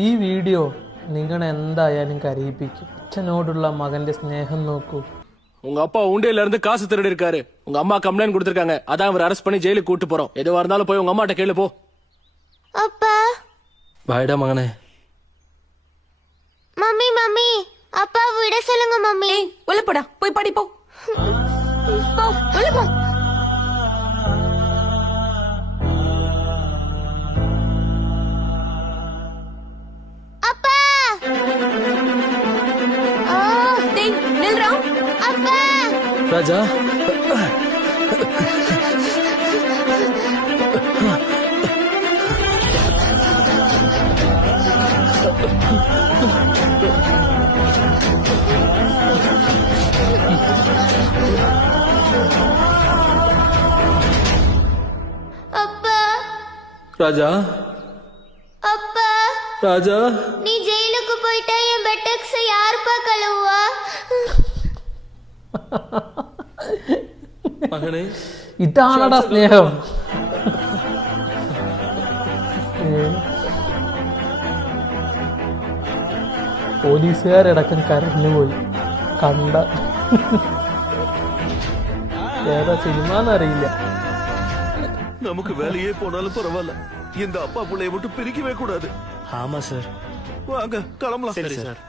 ഈ വീഡിയോ നിങ്ങളെ എന്തായാലും കരയിപ്പിക്കും. അച്ഛനോടുള്ള മകന്റെ സ്നേഹം നോക്കൂ. உங்க அப்பா உண்டியில இருந்து காசு திருடி இருக்காரு. உங்க அம்மா கம்ப்ளைண்ட் கொடுத்திருக்காங்க. அதான் அவர் அரெஸ்ட் பண்ணி ஜெயிலுக்கு கூட்டு போறோம். எதுவா இருந்தாலும் போய் உங்க அம்மாட்ட கேளு போ. அப்பா வாடா மகனே. மம்மி மம்மி அப்பா விட சொல்லுங்க மம்மி. உள்ள போடா, போய் படி போ. போ உள்ள போ. அப்பா டேய் நில்றா. அப்பா ராஜா அப்பா ராஜா அப்பா ராஜா நீ ஜெயிலுக்கு போயிட்டா என் பெட்டக்ஸ் யாருப்பா கழுவுவா? மகனே ഇതാണടാ സ്നേഹം. പോലീസുകാരടക്കം കരഞ്ഞുപോയി കണ്ട. ഏതാ സിനിമ എന്നറിയില്ല. நமக்கு வேலையே போனாலும் பரவாயில்ல, இந்த அப்பா பிள்ளைய மட்டும் பிரிக்கவே கூடாது. ஆமா சார். வாங்க கிளம்பலாம். சரி சார்.